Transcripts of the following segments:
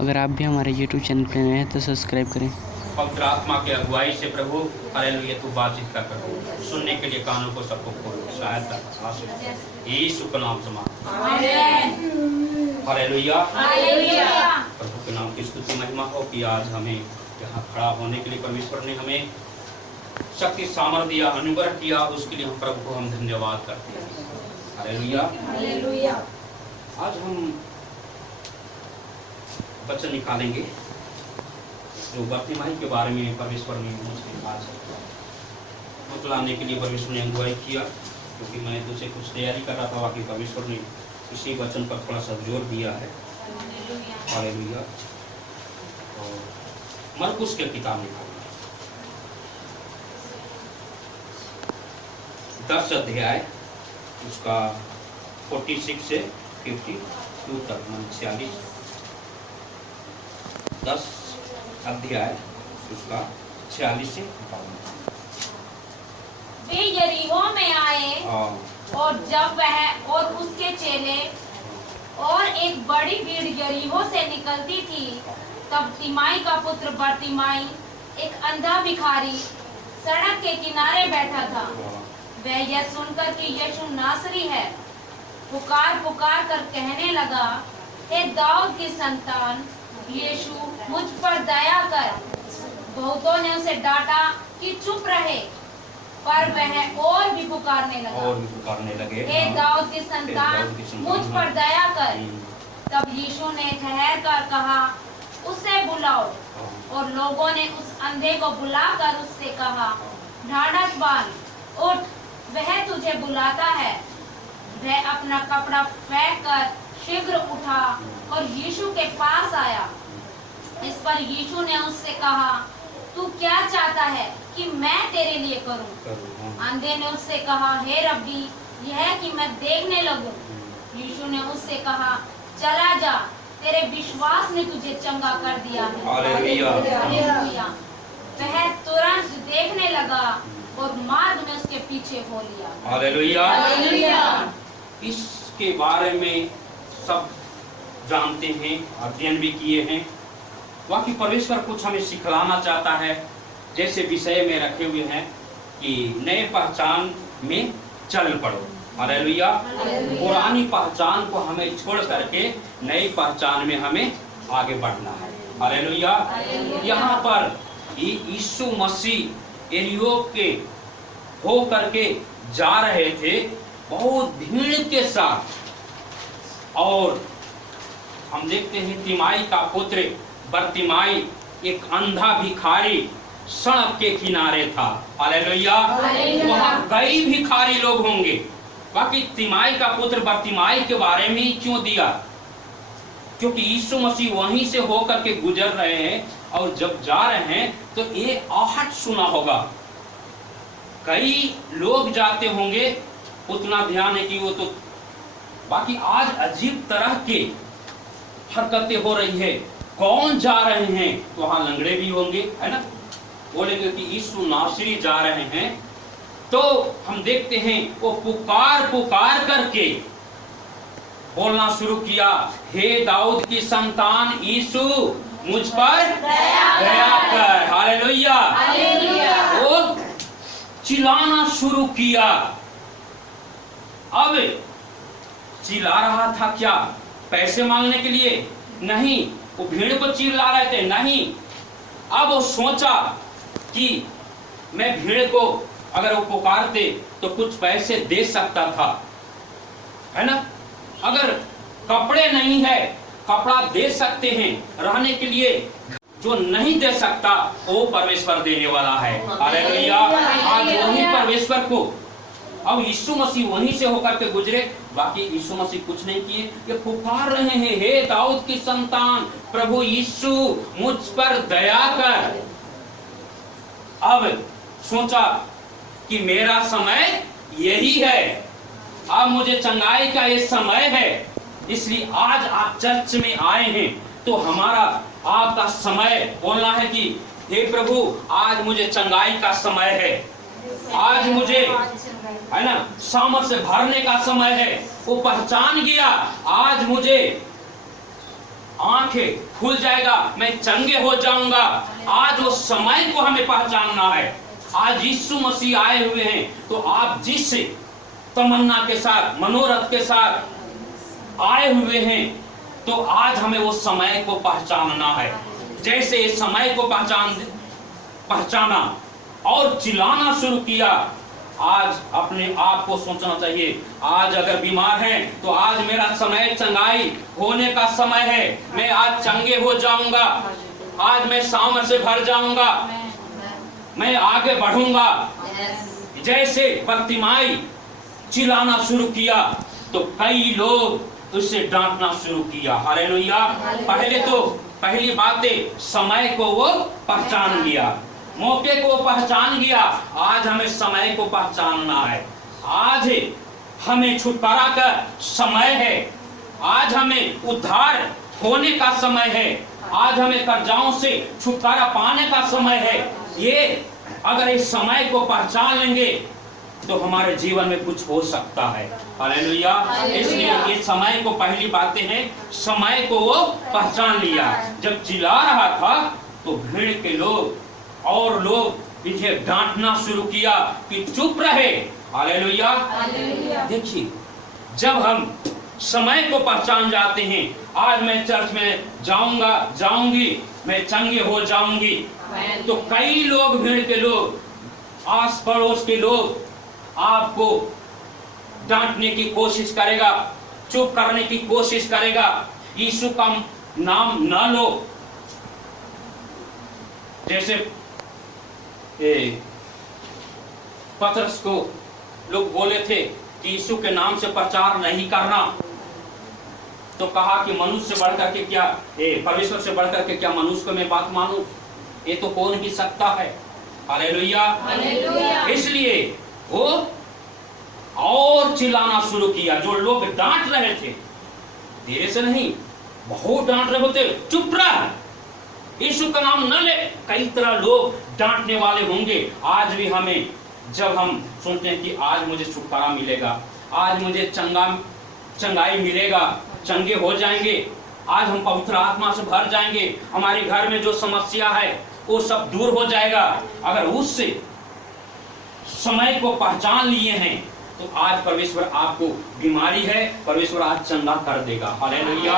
अगर आप भी हमारे YouTube चैनल पर नए हैं तो सब्सक्राइब करें। पवित्र आत्मा के अगुवाई से प्रभु हालेलुया तू बातचीत कर प्रभु, सुनने के लिए कानों को सबको खोल सहायता कर यीशु का नाम समा हालेलुया। प्रभु के नाम की स्तुति महिमा हो कि आज हमें यहाँ खड़ा होने के लिए परमेश्वर ने हमें शक्ति सामर्थ्य दिया, अनुग्रह किया, उसके लिए हम प्रभु को हम धन्यवाद करते हैं। हालेलुया। आज हम वचन निकालेंगे जो बर्तिमाई के बारे में परमेश्वर ने मुझसे आज मुतलाने के लिए परमेश्वर ने अगुवाई किया, क्योंकि मैं तुझसे कुछ तैयारी कर रहा था, बाकी परमेश्वर ने इसी वचन पर थोड़ा सा जोर दिया है। हालेलुया। और मरकुस के किताब निकालना 10 अध्याय उसका 46 से 52 तक, 46 10 अध्याय उसका 46 से 52। वे यरीहो में आए और जब वह और उसके चेले और एक बड़ी भीड़ यरीहो से निकलती थी, तब तिमाई का पुत्र बर्तिमाई, एक अंधा भिखारी, सड़क के किनारे बैठा था। वह यह सुनकर कि यीशु नासरी है, पुकार पुकार कर कहने लगा, हे दाऊद की संतान, यीशु मुझ पर दया कर। बहुतों ने उसे डांटा कि चुप रहे, पर वह और भी पुकारने लगे, हे दाऊद की संतान, मुझ पर दया कर। तब यीशु ने ठहर कर कहा, उसे बुलाओ। और लोगों ने उस अंधे को बुलाकर उससे कहा, ढाढ़स बांध, उठ, वह तुझे बुलाता है। वह अपना कपड़ा फेंक कर शीघ्र उठा और यीशु के पास आया। इस पर यीशु ने उससे कहा, तू क्या चाहता है कि मैं तेरे लिए करूं? अंधे ने उससे कहा, हे रब्बी, यह कि मैं देखने लगूं। यीशु ने उससे कहा, चला जा, तेरे विश्वास ने तुझे चंगा कर दिया है। हालेलुया। वह तुरंत देखने लगा और मार्ग में उसके पीछे हो लिया। हालेलुया। इसके बारे में सब जानते हैं, अध्ययन भी किए हैं। बाकी परमेश्वर कुछ हमें सिखलाना चाहता है, जैसे विषय में रखे हुए हैं कि नए पहचान में चल पड़ो। हालेलुया। पुरानी पहचान को हमें छोड़ करके नई पहचान में हमें आगे बढ़ना है। हालेलुया। यहाँ पर यीशु मसीह एरियो के हो करके जा रहे थे बहुत भीड़ के साथ, और हम देखते हैं तिमाई का पुत्र बर्तिमाई, एक अंधा भिखारी, सड़क के किनारे था। हालेलुया। वहाँ कई भिखारी लोग होंगे, बाकी तिमाई का पुत्र बर्तिमाई के बारे में ही क्यों दिया? क्योंकि यीशु मसीह वहीं से होकर के गुजर रहे हैं, और जब जा रहे हैं तो ये आहट सुना होगा। कई लोग जाते होंगे, उतना ध्यान है कि वो तो, बाकी आज अजीब तरह के हरकतें हो रही है। कौन जा रहे हैं? तो वहां लंगड़े भी होंगे, है ना, बोलेंगे कि यीशु नासरी जा रहे हैं। तो हम देखते हैं वो पुकार पुकार करके बोलना शुरू किया, हे दाऊद की संतान यीशु, मुझ पर दया कर। हालेलुया। वो चिल्लाना शुरू किया। अब चिल्ला रहा था क्या पैसे मांगने के लिए? नहीं। वो भीड़ को चिल्ला रहे थे? नहीं। अब वो सोचा कि मैं भीड़ को अगर वो पुकारते तो कुछ पैसे दे सकता था, है ना। अगर कपड़े नहीं है, कपड़ा दे सकते हैं रहने के लिए। जो नहीं दे सकता वो परमेश्वर देने वाला है। हालेलुया। आज वही परमेश्वर को, अब यीशु मसीह वहीं से होकर के गुजरे, बाकी यीशु मसीह कुछ नहीं किए। ये पुकार रहे हैं, हे दाऊद की संतान, प्रभु यीशु मुझ पर दया कर। अब सोचा कि मेरा समय यही है, अब मुझे चंगाई का ये समय है, इसलिए आज आप चर्च में आए हैं तो हमारा आपका समय बोलना है कि हे प्रभु, आज मुझे चंगाई का समय है, आज मुझे, है ना, सामर्थ से भरने का समय है। वो पहचान गया आज मुझे आंखें खुल जाएगा, मैं चंगे हो जाऊंगा। आज वो समय को हमें पहचानना है। आज यीशु मसीह आए हुए हैं, तो आप जिस तमन्ना के साथ, मनोरथ के साथ आए हुए हैं, तो आज हमें वो समय को पहचानना है। जैसे इस समय को पहचाना और चिल्लाना शुरू किया, आज अपने आप को सोचना चाहिए, आज अगर बीमार हैं तो आज मेरा समय चंगाई होने का समय है। मैं आज चंगे हो जाऊंगा, आज मैं सामर्थ से भर जाऊंगा, मैं आगे बढ़ूंगा। जैसे बत्तिमाई चिल्लाना शुरू किया तो कई लोग उसे डांटना शुरू किया। हालेलुया। पहली बातें समय को वो पहचान लिया, मौके को पहचान गया। आज हमें समय को पहचानना है। आज हमें छुटकारा का समय है, आज हमें उद्धार होने का समय है, आज हमें कर्जाओं से छुटकारा पाने का समय है। ये अगर इस समय को पहचान लेंगे तो हमारे जीवन में कुछ हो सकता है। हालेलुया। इसलिए ये समय को, पहली बातें हैं, समय को वो पहचान लिया। जब चिल्ला रहा था तो भीड़ के लोग और लोग इसे डांटना शुरू किया कि चुप रहे। हालेलुया। देखिए, जब हम समय को पहचान जाते हैं, आज मैं चर्च में जाऊंगा, जाऊंगी, मैं चंगे हो जाऊंगी, तो कई लोग, भीड़ के लोग, आस पड़ोस के लोग आपको डांटने की कोशिश करेगा, चुप करने की कोशिश करेगा। यीशु का नाम ना लो। जैसे पतरस को लोग बोले थे कि यीशु के नाम से प्रचार नहीं करना, तो कहा कि मनुष्य से बढ़कर के क्या, परमेश्वर से बढ़कर के क्या मनुष्य को मैं बात मानूं? ये तो हो नहीं सकता है। हालेलुया। इसलिए वो और चिल्लाना शुरू किया। जो लोग डांट रहे थे, धीरे से नहीं, बहुत डांट रहे होते, चुप रह, यीशु का नाम न ले। कई तरह लोग डांटने वाले होंगे। आज भी हमें, जब हम सुनते हैं कि आज मुझे छुटकारा मिलेगा, आज मुझे चंगाई मिलेगा, चंगे हो जाएंगे, आज हम पवित्र आत्मा से भर जाएंगे, हमारे घर में जो समस्या है वो सब दूर हो जाएगा। अगर उससे समय को पहचान लिए हैं तो आज परमेश्वर, आपको बीमारी है, परमेश्वर आज चंगा कर देगा। हालेलुया।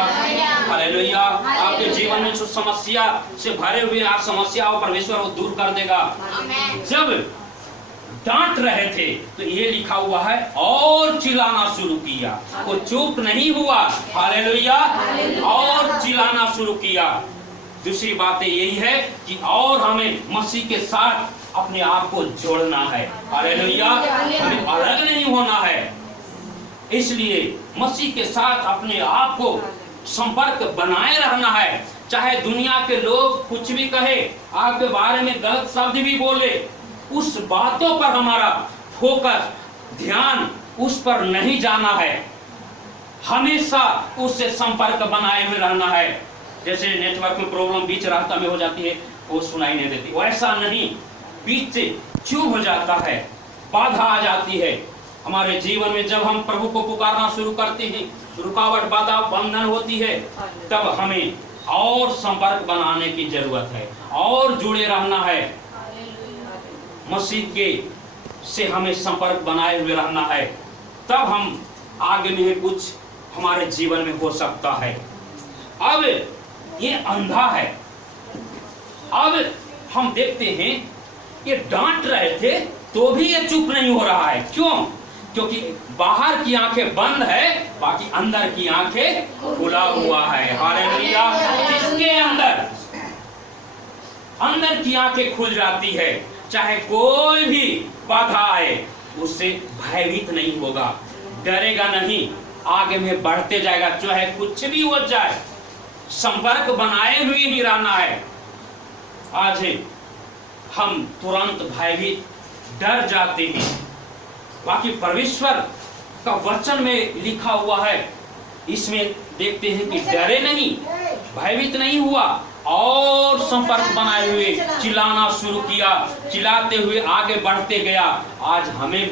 हालेलुया। आपके जीवन में जो समस्या से भरे हुए आप समस्या हो, परमेश्वर वो दूर कर देगा। जब डांट रहे थे तो ये लिखा हुआ है, और चिल्लाना शुरू किया, वो चुप नहीं हुआ। हालेलुया। और चिल्लाना शुरू किया। दूसरी बात यही है कि और हमें मसीह के साथ अपने आप को जोड़ना है। हालेलुया। हमें अलग नहीं होना है। इसलिए मसीह के साथ अपने आप को संपर्क बनाए रहना है। चाहे दुनिया के लोग कुछ भी कहे, आपके बारे में गलत शब्द भी बोले, उस बातों पर हमारा फोकस, ध्यान उस पर नहीं जाना है। हमेशा उससे संपर्क बनाए हुए रहना है। जैसे नेटवर्क में प्रॉब्लम बीच रास्ता में हो जाती है, वो सुनाई नहीं देती, वैसा नहीं, बीच से चूक हो जाता है, बाधा आ जाती है हमारे जीवन में। जब हम प्रभु को पुकारना शुरू करते हैं, रुकावट, बाधा, बंधन होती है, तब हमें और संपर्क बनाने की जरूरत है, और जुड़े रहना है। मसीह के से हमें संपर्क बनाए हुए रहना है, तब हम आगे में कुछ हमारे जीवन में हो सकता है। अब ये अंधा है। अब हम देखते हैं, ये डांट रहे थे तो भी ये चुप नहीं हो रहा है। क्यों? क्योंकि बाहर की आंखें बंद है, बाकी अंदर की आंखें खुला हुआ है। हालेलुया। इसके अंदर की आंखें खुल जाती है, चाहे कोई भी बाधा आए उससे भयभीत नहीं होगा, डरेगा नहीं, आगे में बढ़ते जाएगा, चाहे कुछ भी हो जाए, संपर्क बनाए हुए ही रहना है। आज हम तुरंत भयभीत, डर जाते हैं, बाकी परमेश्वर का वचन में लिखा हुआ है, इसमें देखते हैं कि डरे नहीं, भयभीत नहीं हुआ, और संपर्क बनाए हुए चिल्लाना शुरू किया, चिल्लाते हुए आगे बढ़ते गया। आज हमें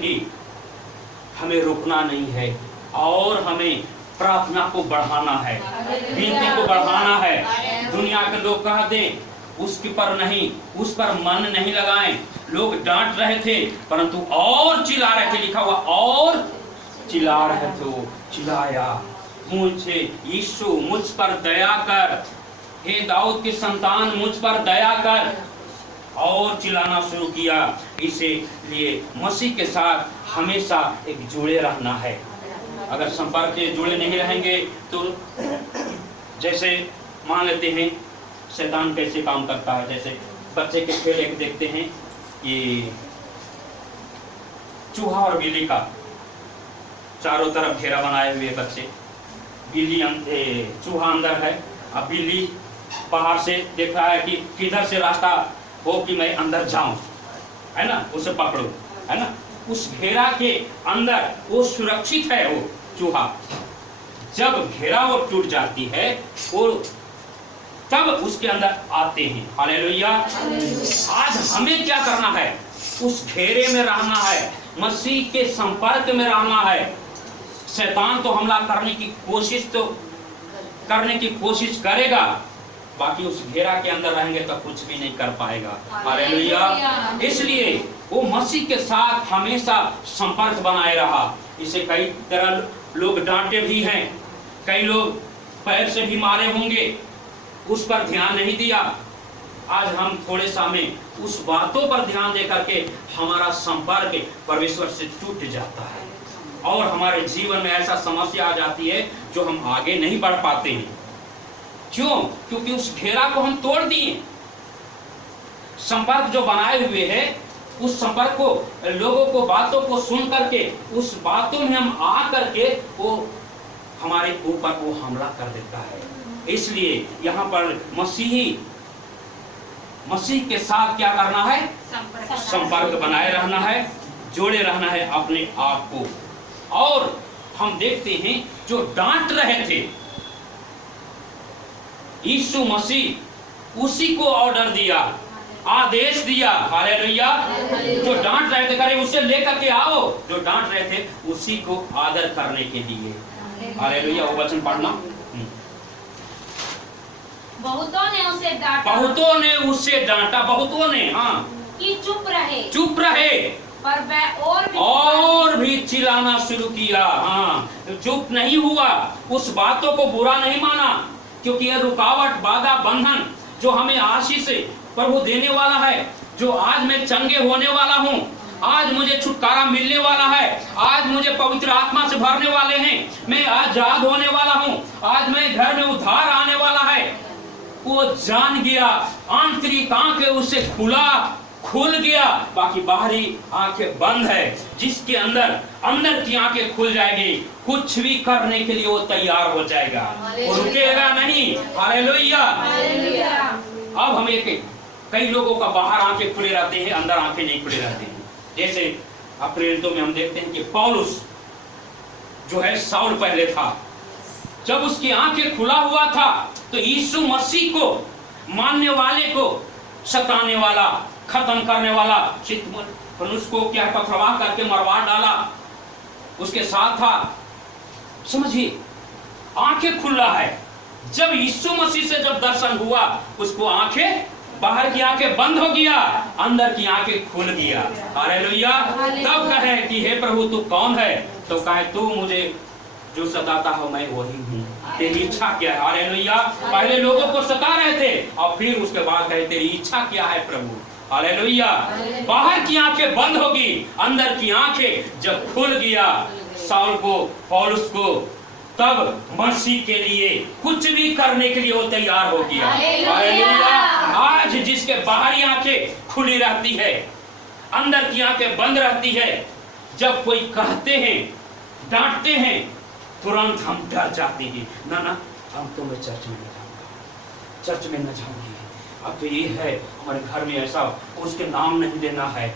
रुकना नहीं है, और हमें प्रार्थना को बढ़ाना है, विनती को बढ़ाना है। दुनिया के लोग कह दें उसके पर नहीं, उस पर मन नहीं लगाएं। लोग डांट रहे थे परंतु और चिल्ला रहे थे, लिखा हुआ और चिल्ला रहे थे। वो चिल्लाया, मुझे यीशु मुझ पर दया कर, हे दाऊद की संतान मुझ पर दया कर, और चिल्लाना शुरू किया। इसीलिए मसीह के साथ हमेशा एक जुड़े रहना है। अगर संपर्क के जुड़े नहीं रहेंगे तो जैसे मान लेते हैं शैतान कैसे काम करता है। जैसे बच्चे के खेल एक देखते हैं कि चूहा और बिल्ली का चारों तरफ घेरा बनाए हुए बच्चे, चूहा अंदर है, अब बिल्ली बाहर से देख रहा है कि किधर से रास्ता हो कि मैं अंदर जाऊं, है ना, उसे पकड़ो, है ना। उस घेरा के अंदर वो सुरक्षित है। वो चूहा जब घेरा वो टूट जाती है वो तब उसके अंदर आते हैं। हालेलुया। आज हमें क्या करना है? उस घेरे में रहना है, मसीह के संपर्क में रहना है। शैतान तो हमला करने की कोशिश करेगा, बाकी उस घेरा के अंदर रहेंगे तो कुछ भी नहीं कर पाएगा। हालेलुया। इसलिए वो मसीह के साथ हमेशा संपर्क बनाए रहा। इसे कई तरह लोग डांटे भी हैं, कई लोग पैर से भी मारे होंगे, उस पर ध्यान नहीं दिया। आज हम थोड़े समय उस बातों पर ध्यान दे करके हमारा संपर्क परमेश्वर से टूट जाता है और हमारे जीवन में ऐसा समस्या आ जाती है जो हम आगे नहीं बढ़ पाते हैं। क्यों? क्योंकि उस घेरा को हम तोड़ दिए। संपर्क जो बनाए हुए है, उस संपर्क को, लोगों को, बातों को सुन करके उस बातों में हम आ करके वो हमारे ऊपर वो हमला कर देता है। इसलिए यहाँ पर मसीह के साथ क्या करना है? संपर्क बनाए रहना है, जोड़े रहना है अपने आप को। और हम देखते हैं जो डांट रहे थे यीशु मसीह, उसी को ऑर्डर दिया, आदेश दिया। हालेलुया। जो डांट रहे थे, करे उसे लेकर के आओ। जो डांट रहे थे उसी को आदर करने के लिए। हालेलुया। वो वचन पढ़ना। बहुतों ने उसे डांटा, बहुतों ने हाँ, कि चुप रहे, पर वह और भी चिल्लाना शुरू किया। हाँ, चुप नहीं हुआ, उस बातों को बुरा नहीं माना, क्योंकि यह रुकावट, बाधा, बंधन जो हमें आशीष प्रभु देने वाला है, जो आज मैं चंगे होने वाला हूँ, आज मुझे छुटकारा मिलने वाला है, आज मुझे पवित्र आत्मा से भरने वाले हैं, मैं आजाद होने वाला हूँ, आज मैं घर में उद्धार आने वाला है। वो जान गया, आंतरिक आंखें उसे खुल गया, बाकी बाहरी आंखें बंद है। जिसके अंदर की आंखें खुल जाएगी, कुछ भी करने के लिए वो तैयार हो जाएगा, वो रुकेगा नहीं। हालेलुया। अब हम कई लोगों का बाहर आंखें खुले रहते हैं, अंदर आंखें नहीं खुले रहते हैं। जैसे प्रेरितों में हम देखते हैं कि पौलुस जो है, साउल पहले था, जब उसकी आंखें खुला हुआ था तो यीशु मसीह को मानने वाले को सताने वाला, खत्म करने वाला, उसको क्या पथरवाह करके मरवा डाला, उसके साथ था। समझिए, आंखें खुला है। जब यीशु मसीह से जब दर्शन हुआ, उसको आंखें, बाहर की आंखें बंद हो गया, अंदर की आंखें खुल गया। हालेलुया। तब कहे कि हे प्रभु तू कौन है? तो कहे तू मुझे जो सताता हो मैं वही हूँ, तेरी इच्छा क्या है? हालेलुया। पहले लोगों को सता रहे थे और फिर उसके बाद कहे तेरी इच्छा क्या है प्रभु? हालेलुया। बाहर की आंखें बंद होगी, अंदर की आंखें जब खुल गया साउल को, पौलुस को, तब मसीह के लिए कुछ भी करने के लिए वो तैयार हो गया। हालेलुया। आज जिसके बाहरी आंखें खुली रहती है, अंदर की आंखें बंद रहती है, जब कोई कहते हैं, डांटते हैं, तुरंत हम डर जाते हैं। ना हम तो मैं चर्च में नहीं जाऊंगा, चर्च में न जाऊंगी, अब तो ये है हमारे घर में ऐसा, उसके नाम नहीं लेना है।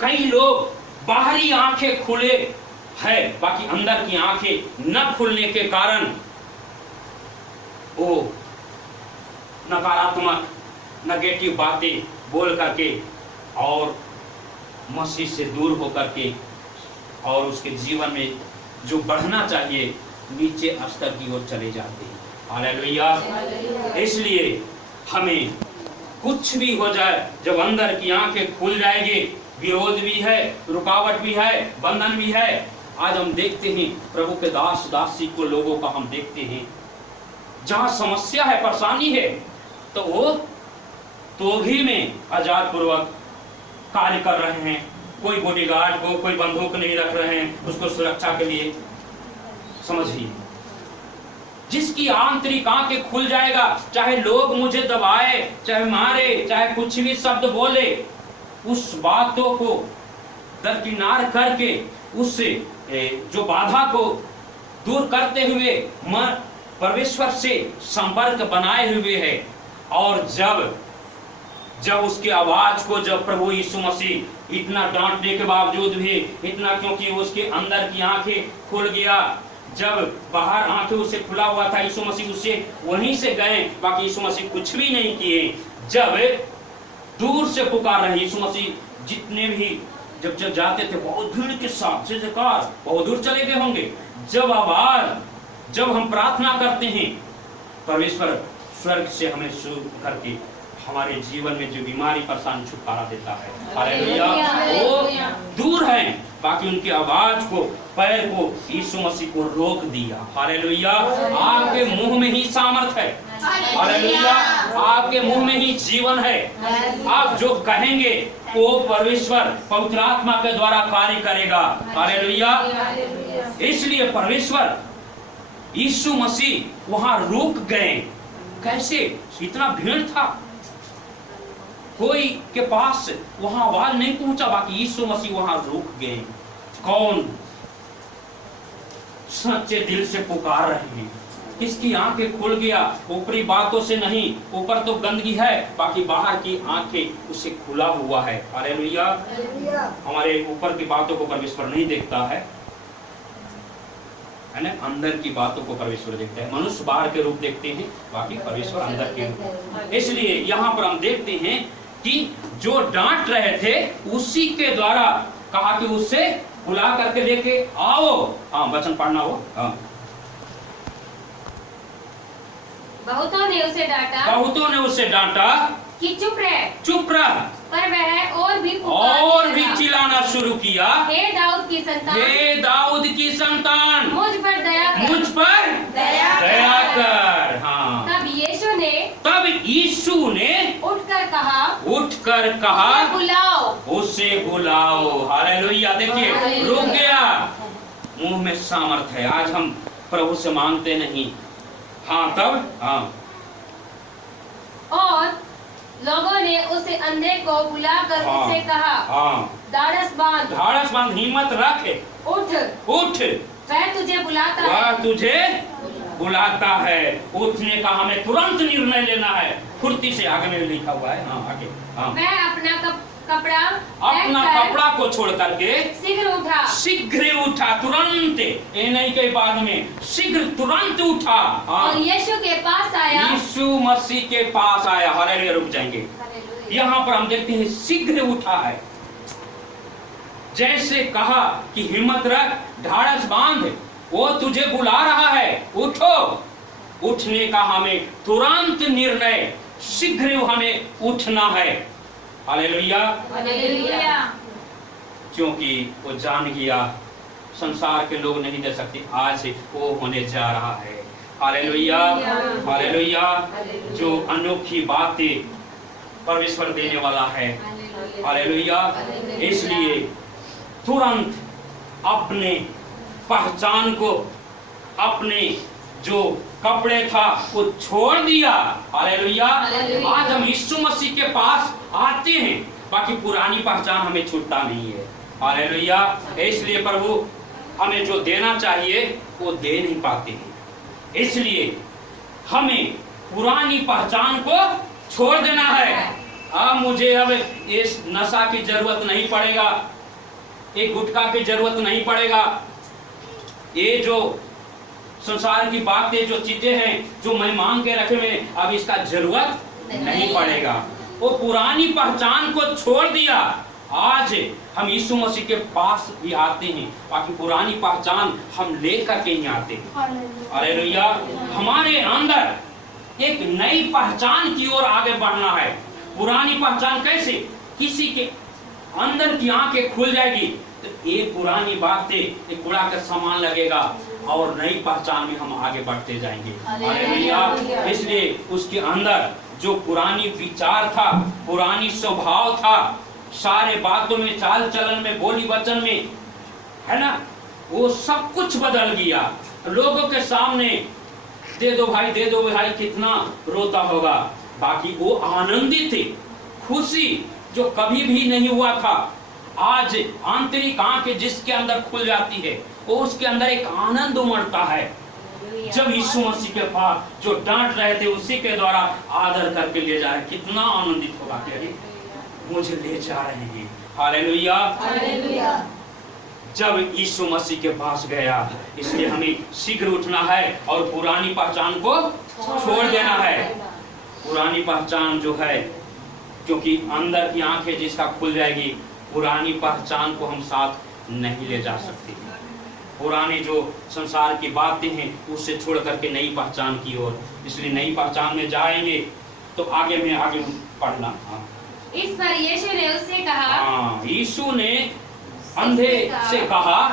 कई लोग बाहरी आंखें खुले है, बाकी अंदर की आंखें न खुलने के कारण वो नकारात्मक, नेगेटिव बातें बोल करके और मसीह से दूर होकर के और उसके जीवन में जो बढ़ना चाहिए नीचे स्तर की ओर चले जाते हैं। हालेलुया। इसलिए हमें कुछ भी हो जाए, जब अंदर की आंखें खुल जाएगी, विरोध भी है, रुकावट भी है, बंधन भी है। आज हम देखते हैं प्रभु के दास दासी को, लोगों का हम देखते हैं जहां समस्या है, परेशानी है, तो वो तोघी में आजाद पूर्वक कार्य कर रहे हैं। कोई बॉडीगार्ड को, कोई बंदूक नहीं रख रहे हैं उसको सुरक्षा के लिए। समझिए, जिसकी आंतरिक आंखें खुल जाएगा, चाहे लोग मुझे दबाए, चाहे मारे, चाहे कुछ भी शब्द बोले, उस बातों को दरकिनार करके उससे जो बाधा को दूर करते हुए परमेश्वर से संपर्क बनाए हुए है। और जब उसकी आवाज को, जब प्रभु यीशु मसीह इतना डांटने के बावजूद भी, इतना क्योंकि उसके अंदर की आंखें खुल गया, जब बाहर आंखें उसे खुला हुआ था, यीशु मसीह उसे वहीं से गए, बाकी यीशु मसीह कुछ भी नहीं किए। जब दूर से पुकार रहे यीशु मसीह, जितने भी जब जाते थे बहुत भीड़ के साथ, जयकार, बहुत दूर चले गए होंगे। जब हम प्रार्थना करते हैं, परमेश्वर स्वर्ग से हमें शुरू करके हमारे जीवन में जो बीमारी परेशान छुटकारा देता है। हालेलुया। वो दूर हैं, बाकी उनकी आवाज को, पैर को यीशु मसीह को रोक दिया। हालेलुया। आपके मुंह में ही सामर्थ है। हालेलुया। आपके मुंह में ही जीवन है। आप जो कहेंगे वो परमेश्वर पवित्र आत्मा के द्वारा कार्य करेगा। हालेलुया। इसलिए परमेश्वर यीशु मसीह वहां रुक गए। कैसे? इतना भीड़ था, कोई के पास वहां आवाज नहीं पहुंचा, बाकी यीशु मसीह वहां रुक गए। कौन सच्चे दिल से पुकार रहे हैं, किसकी आंखें खुल गया, ऊपरी बातों से नहीं, ऊपर तो गंदगी है, बाकी बाहर की आंखें उसे खुला हुआ है। हालेलुया। हमारे ऊपर की बातों को परमेश्वर नहीं देखता है ना, अंदर की बातों को परमेश्वर देखता है। मनुष्य बाहर के रूप देखते हैं, बाकी परमेश्वर अंदर के रूप। इसलिए यहाँ पर हम देखते हैं कि जो डांट रहे थे उसी के द्वारा कहा कि उससे बुला करके लेके आओ। हाँ, वचन पढ़ना हो। हाँ। बहुतों ने उसे डांटा कि चुप रह। पर वह और भी चिल्लाना शुरू किया, हे दाऊद की संतान, मुझ पर दया कर। हाँ। तब यीशु ने उठकर कहा उसे बुलाओ। हालेलुया। देखिए, रुक गया। मुंह में सामर्थ है। आज हम प्रभु से मांगते नहीं। हाँ, तब हाँ। और लोगों ने उसे अंधे को बुलाकर उससे कहा, ढाढ़स बांध, हिम्मत रख, उठ, वह तुझे बुलाता है। उठने का हमें तुरंत निर्णय लेना है। फुर्ती से, आगे में लिखा हुआ है। हाँ, आगे। हाँ। वह अपना कपड़ा को छोड़ करके शीघ्र उठा, तुरंत, ये नहीं के बाद में, शीघ्र तुरंत उठा। हाँ। और यीशु मसीह के पास आया। हालेलुया। रुक जाएंगे, यहाँ पर हम देखते हैं शीघ्र उठा है। जैसे कहा कि हिम्मत रख, ढाढ़स बांध, वो तुझे बुला रहा है, उठो। उठने का हमें तुरंत निर्णय, शीघ्र हमें उठना है। हालेलुया। क्योंकि वो जान गया संसार के लोग नहीं दे सकते, आज वो होने जा रहा है। हालेलुया। हालेलुया। जो अनोखी बातें परमेश्वर देने वाला है। हालेलुया। इसलिए तुरंत अपने पहचान को, अपने जो कपड़े था वो छोड़ दिया। हालेलुया। आज हम यीशु मसीह के पास आते हैं, बाकी पुरानी पहचान हमें छूटता नहीं है। हालेलुया। इसलिए प्रभु हमें जो देना चाहिए वो दे नहीं पाते हैं। इसलिए हमें पुरानी पहचान को छोड़ देना है। मुझे अब इस नशा की जरूरत नहीं पड़ेगा, एक गुटखा की जरूरत नहीं पड़ेगा, ये जो संसार की बातें, जो चीजें हैं जो मैं मांग के रखे में, अब इसका जरूरत नहीं पड़ेगा। वो पुरानी पहचान को छोड़ दिया। आज हम यीशु मसीह के पास भी आते हैं, बाकी पुरानी पहचान हम लेकर के ही आते हैं। हालेलुया। हमारे अंदर एक नई पहचान की ओर आगे बढ़ना है। पुरानी पहचान कैसे? किसी के अंदर की आंखें खुल जाएगी तो एक पुरानी बातें एक कूड़ा का सामान लगेगा और नई पहचान में हम आगे बढ़ते जाएंगे। हालेलुया। इसलिए उसके अंदर जो पुरानी विचार था, पुरानी स्वभाव था, सारे बातों में, चाल चलन में, बोली वचन में, है ना, वो सब कुछ बदल गया। लोगों के सामने दे दो भाई कितना रोता होगा, बाकी वो आनंदित थे, खुशी जो कभी भी नहीं हुआ था। आज आंतरिक आंखें जिसके अंदर खुल जाती है वो उसके अंदर एक आनंद उमड़ता है। जब यीशु मसीह के पास जो डांट रहे थे उसी के द्वारा आदर करके ले जा रहे, कितना आनंदित होगा कि अरे मुझे ले जा रहे हैं। हालेलुया। जब यीशु मसीह के पास गया, इसलिए हमें शीघ्र उठना है और पुरानी पहचान को छोड़ देना है। पुरानी पहचान जो है, क्योंकि अंदर की आंखें जिसका खुल जाएगी, पुरानी पहचान को हम साथ नहीं ले जा सकते। पुराने जो संसार की बातें हैं उससे छोड़ करके नई पहचान की ओर, इसलिए नई पहचान में जाएंगे तो आगे पढ़ना। इस पर यीशु ने उससे कहा, यीशु ने अंधे से कहा,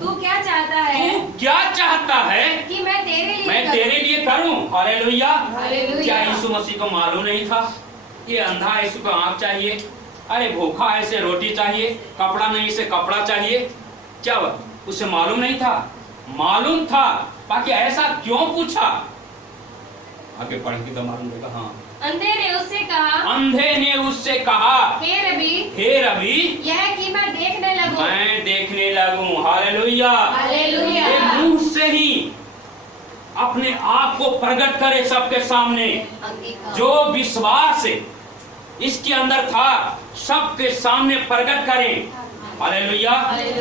तू क्या चाहता है? तू क्या चाहता है कि मैं तेरे लिए करूं? हालेलुया। क्या यीशु मसीह को मालूम नहीं था? ये अंधा यीशु को आंख चाहिए, अरे भूखा ऐसे रोटी चाहिए, कपड़ा नहीं से कपड़ा चाहिए, क्या उसे मालूम नहीं था? मालूम था, बाकी ऐसा क्यों पूछा? आगे पढ़ के तो मालूम होगा। हाँ, अंधे ने उससे कहा, हे रबी, यह कि मैं देखने लगूं। हालेलुया। ये मुंह से ही अपने आप को प्रकट करे सबके सामने। जो विश्वास इसके अंदर था सबके सामने प्रकट करें। हालेलुया।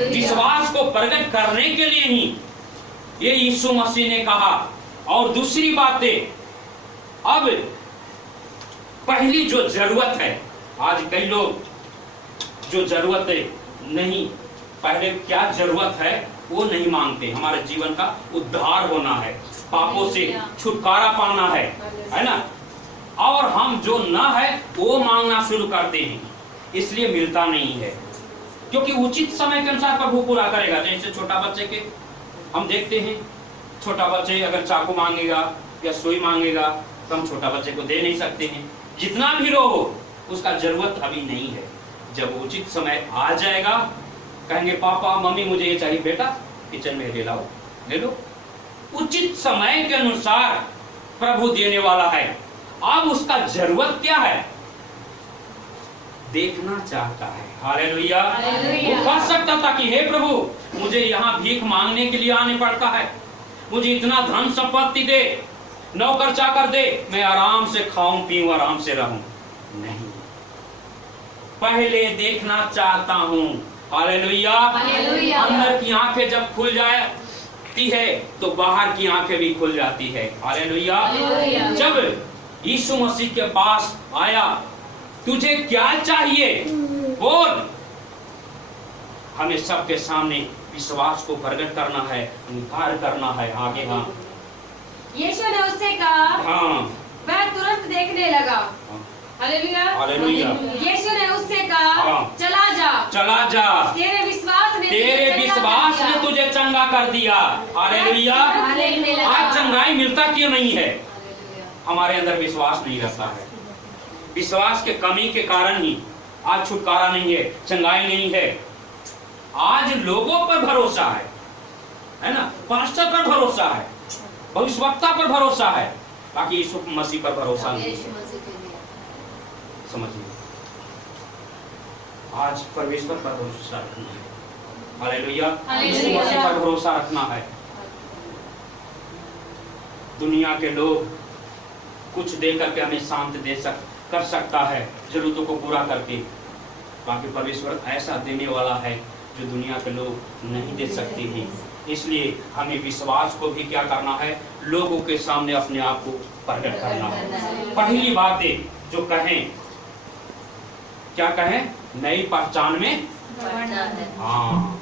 विश्वास को प्रकट करने के लिए ही ये यीशु मसीह ने कहा। और दूसरी बातें, अब पहली जो जरूरत है, आज कई लोग जो जरूरत है नहीं, पहले क्या जरूरत है वो नहीं मांगते। हमारे जीवन का उद्धार होना है, पापों से छुटकारा पाना है ना, और हम जो ना है वो मांगना शुरू करते हैं, इसलिए मिलता नहीं है। क्योंकि उचित समय के अनुसार प्रभु पूरा करेगा। जैसे छोटा बच्चे के हम देखते हैं, छोटा बच्चे अगर चाकू मांगेगा या सुई मांगेगा तो हम छोटा बच्चे को दे नहीं सकते हैं, जितना भी रो उसका जरूरत अभी नहीं है। जब उचित समय आ जाएगा कहेंगे पापा मम्मी मुझे ये चाहिए, बेटा किचन में ले लाओ, ले लो। उचित समय के अनुसार प्रभु देने वाला है। अब उसका जरूरत क्या है? देखना चाहता है। हालेलुया। वो कह सकता था कि हे प्रभु मुझे यहाँ भीख मांगने के लिए आने पड़ता है, मुझे इतना धन संपत्ति दे, नौकर चाकर दे, मैं आराम से खाऊं पीऊं आराम से रहूं। नहीं, पहले देखना चाहता हूं। हालेलुया। अंदर की आंखें जब खुल जाती है तो बाहर की आंखें भी खुल जाती है। हालेलुया। जब यीशु मसीह के पास आया, तुझे क्या चाहिए बोल। हमें सबके सामने विश्वास को प्रकट करना है, अंगीकार करना है। आगे हाँ, यीशु ने उससे कहा, हाँ, वह तुरंत देखने लगा। हालेलुया। हालेलुया। यीशु ने उससे कहा, हाँ, चला जा, तेरे विश्वास ने तुझे चंगा कर दिया। हालेलुया। आज चंगाई मिलता क्यों नहीं है? हमारे अंदर विश्वास नहीं रहता है। विश्वास के कमी के कारण ही आज छुटकारा नहीं है, चंगाई नहीं है। आज लोगों पर भरोसा है ना, पास्टर पर भरोसा है, भविष्यवक्ता पर भरोसा है, बाकी यीशु मसीह पर भरोसा नहीं है। समझिए, आज परमेश्वर पर भरोसा रखना है। हालेलुया। यीशु मसीह पर भरोसा रखना है। दुनिया के लोग कुछ देकर के हमें शांत कर सकता है, जरूरतों को पूरा करके, बाकी परमेश्वर ऐसा देने वाला है जो दुनिया के लोग नहीं दे सकते हैं। इसलिए हमें विश्वास को भी क्या करना है? लोगों के सामने अपने आप को प्रकट करना है। पहली बातें जो कहें क्या कहें, नई पहचान में, हाँ,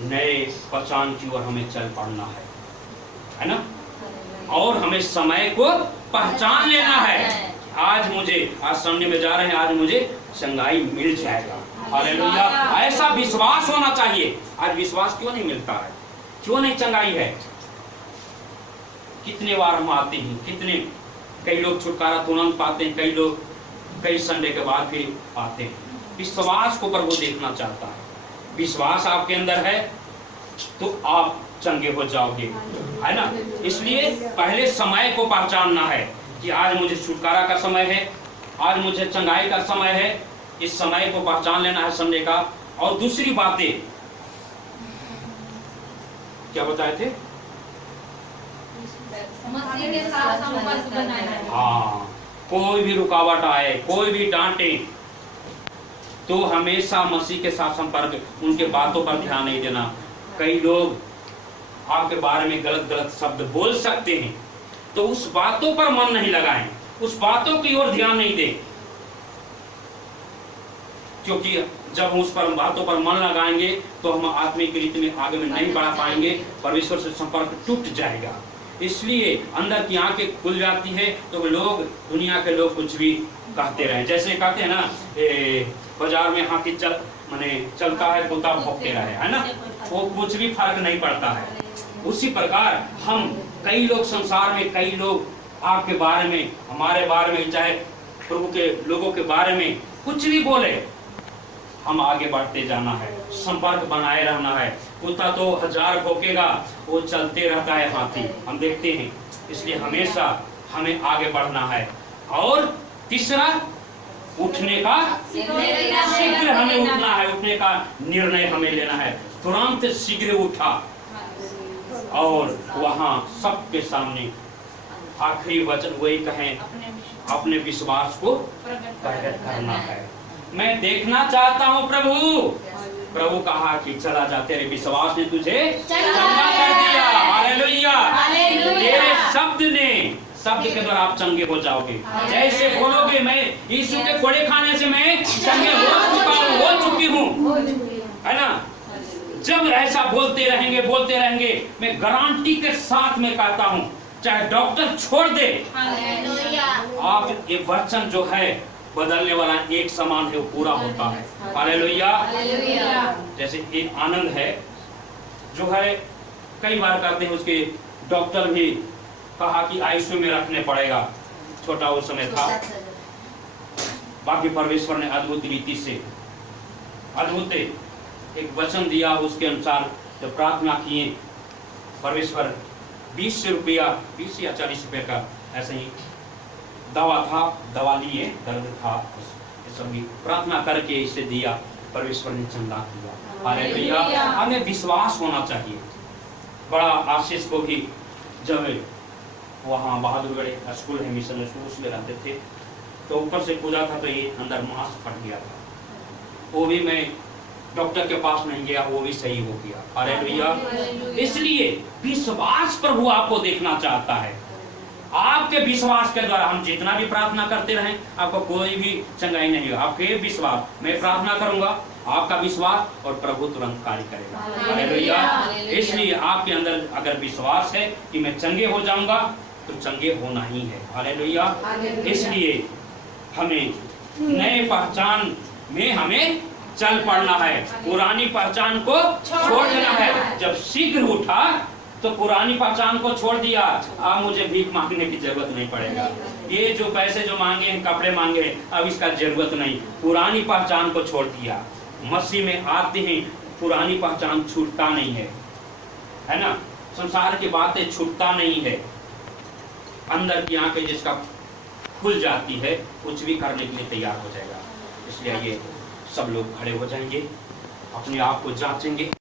नए पहचान की ओर हमें चल पड़ना है ना। और हमें समय को पहचान लेना है। आज संडे में जा रहे हैं, आज मुझे चंगाई मिल जाएगा, हालेलुया। ऐसा विश्वास होना चाहिए। आज विश्वास क्यों नहीं मिलता है, क्यों नहीं चंगाई है? कितने बार हम आते हैं, कई लोग छुटकारा तुरंत पाते हैं, कई लोग कई संडे के बाद फिर आते हैं। विश्वास को प्रभु देखना चाहता है। विश्वास आपके अंदर है तो आप चंगे हो जाओगे, है ना। इसलिए पहले समय को पहचानना है कि आज मुझे छुटकारा का समय है, आज मुझे चंगाई का समय है। इस समय को पहचान लेना है संडे का। और दूसरी बातें क्या बताए थे? मसीह के साथ संपर्क बनाना है। हाँ, कोई भी रुकावट आए, कोई भी डांटे, तो हमेशा मसीह के साथ संपर्क, उनके बातों पर ध्यान नहीं देना। कई लोग आपके बारे में गलत गलत शब्द बोल सकते हैं, तो उस बातों पर मन नहीं लगाएं, उस बातों की ओर ध्यान नहीं दें, क्योंकि जब उस पर बातों पर मन लगाएंगे तो हम आत्मिक रीति में आगे में नहीं बढ़ा पाएंगे, परमेश्वर से संपर्क टूट जाएगा। इसलिए अंदर की आंखें खुल जाती है तो लोग, दुनिया के लोग कुछ भी कहते रहे। जैसे कहते हैं ना, बाजार में हाथी चलता है, कुत्ता भौंकते रहे, है ना, वो कुछ भी फर्क नहीं पड़ता है। उसी प्रकार हम, कई लोग संसार में, कई लोग आपके बारे में, हमारे बारे में, चाहे प्रभु के लोगों के बारे में कुछ भी बोले, हम आगे बढ़ते जाना है, संपर्क बनाए रहना है। कुत्ता तो 1000 भौंकेगा, वो चलते रहता है हाथी, हम देखते हैं। इसलिए हमेशा हमें आगे बढ़ना है। और तीसरा, उठने का शीघ्र हमें उठना है, उठने का निर्णय हमें लेना है। तुरंत शीघ्र उठा और वहां सबके सामने आखिरी वचन वही कहें, अपने विश्वास को प्रकट करना है। मैं देखना चाहता हूँ प्रभु। प्रभु कहा कि चला जा, तेरे विश्वास ने तुझे चंगा कर दिया, हालेलुया। तेरे शब्द के द्वारा आप चंगे हो जाओगे। जैसे बोलोगे, मैं यीशु के कोड़े खाने से मैं चंगे हो चुकी हूँ, है ना। जब ऐसा बोलते रहेंगे, मैं गारंटी के साथ में कहता हूँ, चाहे डॉक्टर छोड़ दे, आप ये वचन जो है बदलने वाला एक समान है, वो पूरा होता है, हालेलुया। जैसे एक आनंद है जो है, कई बार करते हैं, उसके डॉक्टर भी कहा कि आईसीयू में रखने पड़ेगा, छोटा उस समय था। बाकी परमेश्वर ने अद्भुत रीति से अद्भुत एक वचन दिया, उसके अनुसार जब प्रार्थना किए, परमेश्वर 20 रुपया 20 या 40 रुपये का ऐसे ही दवा था, दवा लिए, दर्द था, सभी प्रार्थना करके इसे दिया, परमेश्वर ने चंगा किया, हालेलुया। हमें विश्वास होना चाहिए। बड़ा आशीष को भी जब वहाँ बहादुरगढ़ स्कूल है, मिशन स्कूल, उसमें रहते थे, तो ऊपर से कूदा था तो ये अंदर मांस फट गया था। वो भी मैं डॉक्टर के पास नहीं गया, वो भी सही हो गया, हालेलुया। इसलिए विश्वास प्रभु आपको देखना चाहता है। आपके विश्वास के द्वारा हम जितना भी प्रार्थना करते रहें, आपको कोई भी चंगाई नहीं होगा। आपके विश्वास, मैं प्रार्थना करूंगा, आपका विश्वास, और प्रभु तुरंत कार्य करेगा, हालेलुया। इसलिए आपके अंदर अगर विश्वास है कि मैं चंगे हो जाऊंगा, तो चंगे होना ही है, हालेलुया। इसलिए हमें नए पहचान में हमें चल पड़ना है, पुरानी पहचान को छोड़ देना है। जब शीघ्र उठा तो पुरानी पहचान को छोड़ दिया, अब मुझे भीख मांगने की जरूरत नहीं पड़ेगा। ये जो पैसे जो मांगे हैं, कपड़े मांगे हैं, अब इसका जरूरत नहीं, पुरानी पहचान को छोड़ दिया। मसीह में आते हैं, पुरानी पहचान छूटता नहीं है ना। संसार की बातें छूटता नहीं है। अंदर की आंखें जिसका खुल जाती है, कुछ भी करने के लिए तैयार हो जाएगा। इसलिए ये सब लोग खड़े हो जाएंगे, अपने आप को जांचेंगे।